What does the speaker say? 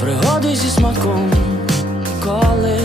пригоди зі смаком, коли